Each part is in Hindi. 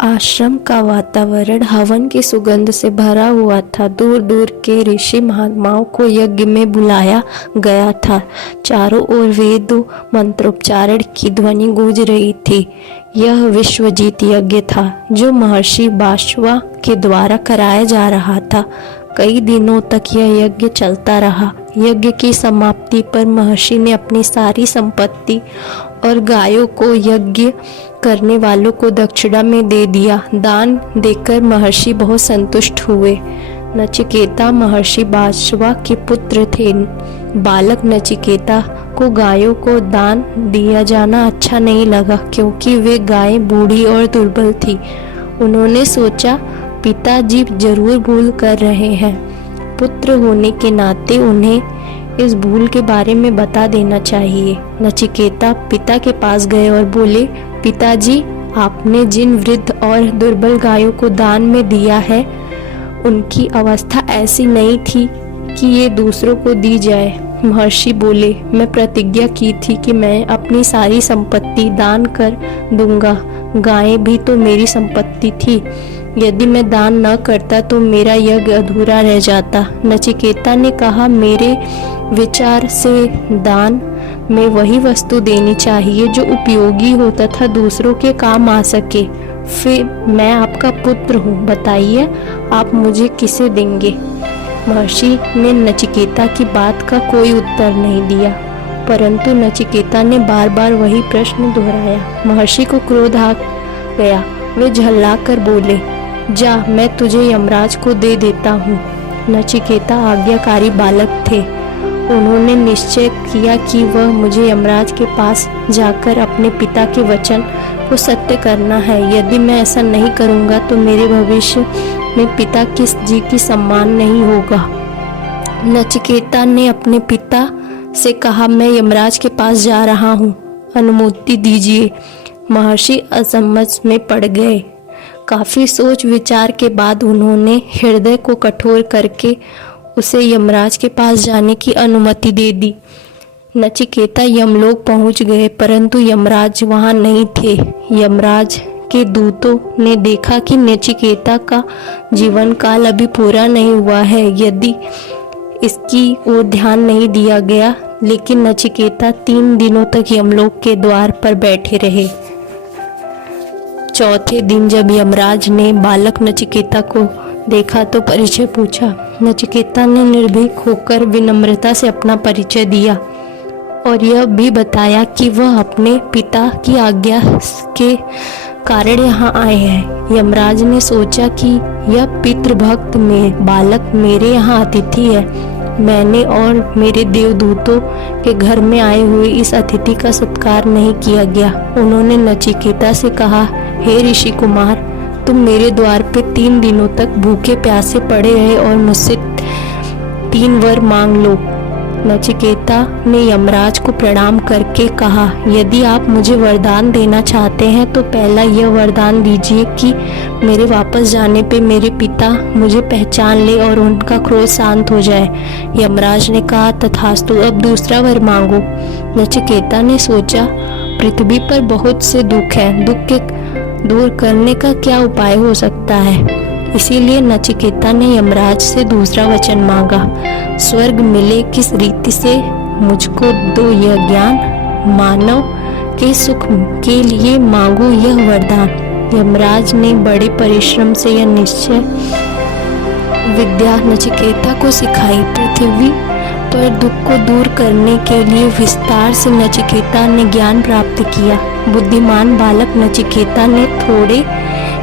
आश्रम का वातावरण हवन की सुगंध से भरा हुआ था। दूर दूर के ऋषि महात्माओं को यज्ञ में बुलाया गया था। चारों ओर वेद मंत्रोच्चारण की ध्वनि गूंज रही थी। यह विश्वजीत यज्ञ था जो महर्षि बाष्वा के द्वारा कराया जा रहा था। कई दिनों तक यह यज्ञ चलता रहा। यज्ञ की समाप्ति पर महर्षि ने अपनी सारी संपत्ति और गायों को यज्ञ करने वालों को दक्षिणा में दे दिया। दान देकर महर्षि बहुत संतुष्ट हुए। नचिकेता महर्षि बाष्वा के पुत्र थे। बालक नचिकेता को गायों को दान दिया जाना अच्छा नहीं लगा क्योंकि वे गायें बूढ़ी और दुर्बल थी। उन्होंने सोचा पिताजी जरूर भूल कर रहे हैं। पुत्र होने के नाते उन्हें इस भूल के बारे में बता देना चाहिए। नचिकेता पिता के पास गए और बोले, पिताजी, आपने जिन वृद्ध और दुर्बल गायों को दान में दिया है उनकी अवस्था ऐसी नहीं थी कि ये दूसरों को दी जाए। महर्षि बोले, मैं प्रतिज्ञा की थी कि मैं अपनी सारी संपत्ति दान कर दूंगा। गायें भी तो मेरी संपत्ति थी। यदि मैं दान न करता तो मेरा यज्ञ अधूरा रह जाता। नचिकेता ने कहा, मेरे विचार से दान में वही वस्तु देनी चाहिए जो उपयोगी हो तथा दूसरों के काम आ सके। फिर मैं आपका पुत्र हूँ, बताइए आप मुझे किसे देंगे? महर्षि ने नचिकेता की बात का कोई उत्तर नहीं दिया, परंतु नचिकेता ने बार बार वही प्रश्न दोहराया। महर्षि को क्रोध आ गया। वे झल्लाकर बोले, जा, मैं तुझे यमराज को दे देता हूँ। नचिकेता आज्ञाकारी बालक थे। उन्होंने निश्चय किया कि वह मुझे यमराज के पास जाकर अपने पिता के वचन को सत्य करना है। यदि मैं ऐसा नहीं करूँगा तो मेरे भविष्य में पिता जी की सम्मान नहीं होगा। नचिकेता ने अपने पिता से कहा, मैं यमराज के पास जा रहा हूँ, अनुमति दीजिए। महर्षि असमझ में पड़ गए। काफी सोच विचार के बाद उन्होंने हृदय को कठोर करके उसे यमराज के पास जाने की अनुमति दे दी। नचिकेता यमलोक पहुंच गए, परंतु यमराज वहां नहीं थे। यमराज के दूतों ने देखा कि नचिकेता का जीवन काल अभी पूरा नहीं हुआ है। यदि इसकी ओर ध्यान नहीं दिया गया, लेकिन नचिकेता 3 दिनों तक यमलोक के द्वार पर बैठे रहे। चौथे दिन जब यमराज ने बालक नचिकेता को देखा तो परिचय पूछा। नचिकेता ने निर्भीक होकर विनम्रता से अपना परिचय दिया और यह भी बताया कि वह अपने पिता की आज्ञा के कारण यहाँ आए हैं। यमराज ने सोचा कि यह पितृभक्त में बालक मेरे यहाँ अतिथि है। मैंने और मेरे देवदूतों के घर में आए हुए इस अतिथि का सत्कार नहीं किया गया। उन्होंने नचिकेता से कहा, हे ऋषि कुमार, तुम मेरे द्वार पे 3 दिनों तक भूखे प्यासे पड़े रहे और मुझसे 3 वर मांग लो। नचिकेता ने यमराज को प्रणाम करके कहा, यदि आप मुझे वरदान देना चाहते हैं तो पहला यह वरदान दीजिए कि मेरे वापस जाने पे मेरे पिता मुझे पहचान ले और उनका क्रोध शांत हो जाए। यमराज ने कहा, तथास्तु, अब दूसरा वर मांगो। नचिकेता ने सोचा, पृथ्वी पर बहुत से दुख हैं, दुख के दूर करने का क्या उपाय हो सकता है? इसीलिए नचिकेता ने यमराज से दूसरा वचन मांगा, स्वर्ग मिले किस रीति से मुझको दो यह ज्ञान, मानव के सुख के लिए मांगो यह वरदान। यमराज ने बड़े परिश्रम से यह निश्चय विद्या नचिकेता को सिखाई। पृथ्वी पर दुख को दूर करने के लिए विस्तार से नचिकेता ने ज्ञान प्राप्त किया। बुद्धिमान बालक नचिकेता ने थोड़े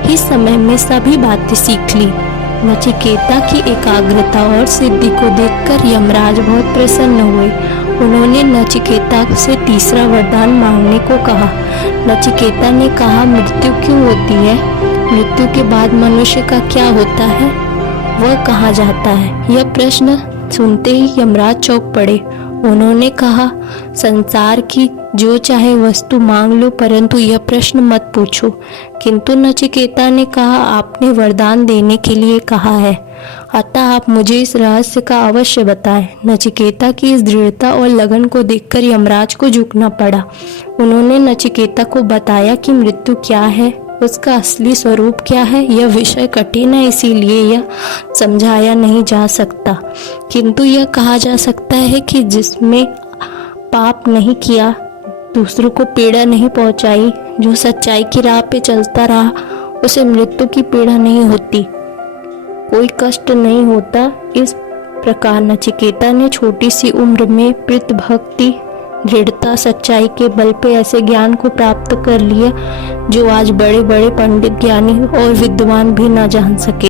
ही समय में सभी बातें सीख ली। नचिकेता की एकाग्रता और सिद्धि को देखकर यमराज बहुत प्रसन्न हुए। उन्होंने नचिकेता से तीसरा वरदान मांगने को कहा। नचिकेता ने कहा, मृत्यु क्यों होती है? मृत्यु के बाद मनुष्य का क्या होता है? वह कहाँ जाता है? यह प्रश्न सुनते ही यमराज चौंक पड़े। उन्होंने कहा, संसार की जो चाहे वस्तु मांग लो, परंतु यह प्रश्न मत पूछो। किंतु नचिकेता ने कहा, आपने वरदान देने के लिए कहा है, अतः आप मुझे इस रहस्य का अवश्य बताएं। नचिकेता की इस दृढ़ता और लगन को देखकर यमराज को झुकना पड़ा। उन्होंने नचिकेता को बताया कि मृत्यु क्या है उसका असली स्वरूप क्या है, यह विषय कठिन है, इसीलिए यह समझाया नहीं जा सकता। किंतु यह कहा जा सकता है कि जिसमें पाप नहीं किया, दूसरों को पीड़ा नहीं पहुंचाई, जो सच्चाई की राह पे चलता रहा, उसे मृत्यु की पीड़ा नहीं होती, कोई कष्ट नहीं होता। इस प्रकार नचिकेता ने छोटी सी उम्र में प्रीत भक्ति, दृढ़ता, सच्चाई के बल पे ऐसे ज्ञान को प्राप्त कर लिया जो आज बड़े बड़े पंडित, ज्ञानी और विद्वान भी न जान सके।